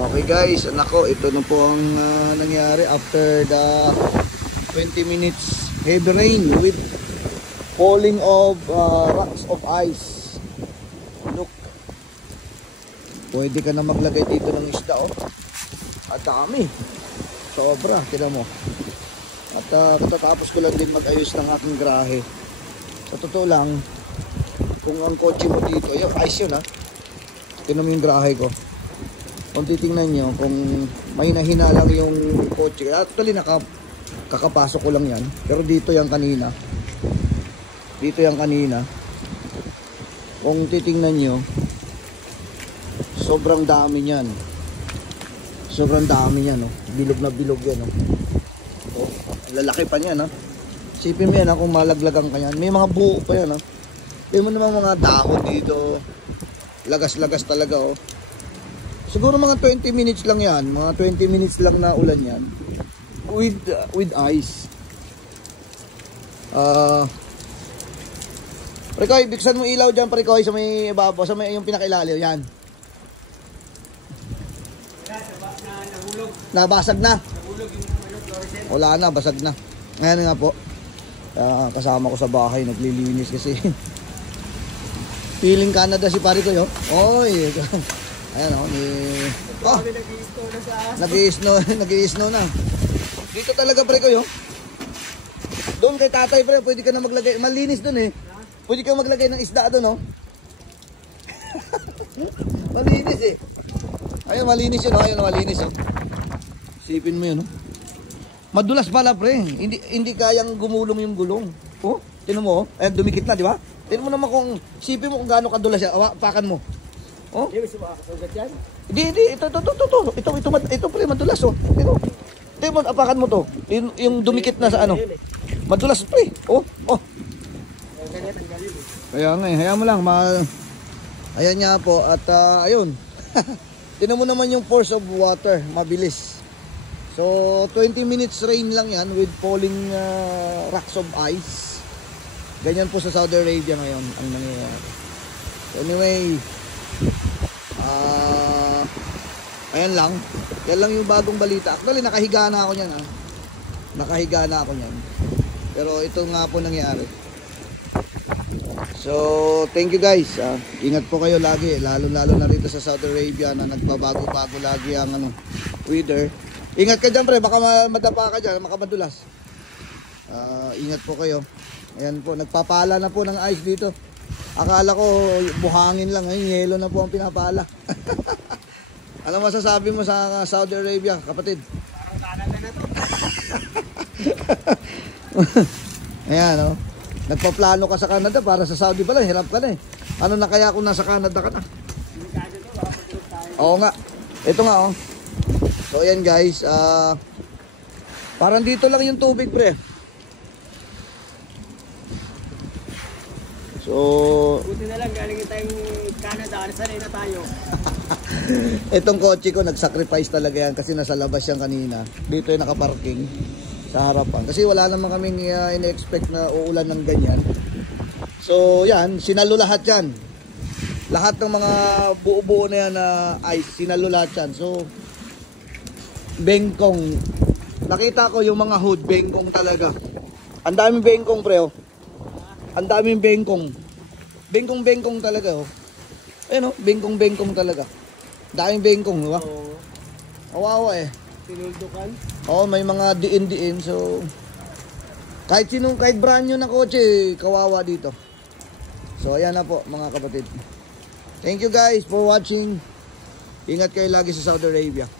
Okay guys, nako, ito na po ang nangyari after the 20 minutes heavy rain with falling of rocks of ice. Look, pwede ka na maglagay dito ng isda, oh. At dami, sobra, tignan mo. At katatapos ko lang din mag-ayos ng aking grahe. Sa totoo lang, kung ang kotse mo dito, yung ice yun, ha. Tignan mo yung grahe ko. Kung titingnan nyo, kung may nahina lang yung kotse, actually kakapasok ko lang yan, pero dito yung kanina, kung titingnan nyo, sobrang dami yan, oh. Bilog na bilog yan, oh. Oh, lalaki pa yan, ha. Sipin mo yan, ha, kung malaglagang ka yan, may mga buo pa yan, ha. May mo naman mga dahon dito, lagas-lagas talaga, oh. Siguro mga 20 minutes lang yan. Mga 20 minutes lang na ulan yan. With ice. Parikoy, biksan mo ilaw dyan, Parikoy, sa may ibabaw, sa may yung pinakailalim. Yan. Nabasag na. Wala na, basag na. Ngayon nga po. Kasama ko sa bahay, naglilinis kasi. Feeling Canada si Parikoy, oh. Oy. Ayan, oh, nag-i-snow na. Dito talaga, pre, ko, doon kay tatay, pre, pwede ka na maglagay, malinis doon, eh. Pwede ka maglagay ng isda doon, oh. Malinis, eh. Ayun, malinis yun, oh. Ayun, malinis, oh. Sipin mo yun, oh. Madulas pala, pre. Hindi kayang gumulong yung gulong. Oh, tinan mo, oh. Ayun, dumikit na, di ba? Tinan mo naman kung, sipin mo kung gaano kadulas yan. Pakan mo. Oh? Hindi, ito pre, madulas, oh. Ito mo, apakan mo to. Yung dumikit na sa ano. Madulas, pre. Oh. Kaya nga, hayaan mo lang. Ayan nga po, at ayun. Tinan mo naman yung force of water, mabilis. So, 20 minutes rain lang yan with falling rocks of ice. Ganyan po sa Saudi Arabia ngayon ang nangyayari. So, anyway, ayan lang. Yan lang yung bagong balita. Actually, nakahiga na ako niyan, ha. Nakahiga na ako niyan. Pero ito nga po nangyari. So, thank you guys. Ingat po kayo lagi. Lalo-lalo na rito sa Saudi Arabia na nagbabago-bago lagi ang weather. Ingat ka dyan, pre. Baka madapa ka dyan. Makamadulas. Ingat po kayo. Ayan po. Nagpapala na po ng ice dito. Akala ko buhangin lang, ngayon yelo na po ang pinapala. Ano masasabi mo sa Saudi Arabia, kapatid? Parang Canada na to. Ayan, oh. Nagpaplano ka sa Canada para sa Saudi pala, hirap ka na, eh. Ano na kaya kung nasa Canada ka na? Oo nga. Ito nga, oh. So ayan guys, parang dito lang yung tubig, pre. So, buti na lang galing tayong Canada, sanay na tayo. Itong kotse ko nag-sacrifice talaga yan kasi nasa labas yan kanina. Dito yung nakaparking sa harapan. Kasi wala naman kaming in-expect na uulan ng ganyan. So yan, sinalo lahat yan. Lahat ng mga buo-buo na yan na ice, sinalo lahat yan. So, bengkong. Nakita ko yung mga hood, bengkong talaga. Ang daming bengkong, pre, oh. Ang daming bengkong. Bengkong talaga, oh. Ayun, oh, bengkong talaga. Daming bengkong, di ba? Oo. Kawawa, eh. Tinuldukan. Oo, may mga diin-diin. So, kahit brand new na kotse, kawawa dito. So, ayan na po, mga kapatid. Thank you guys for watching. Ingat kayo lagi sa Saudi Arabia.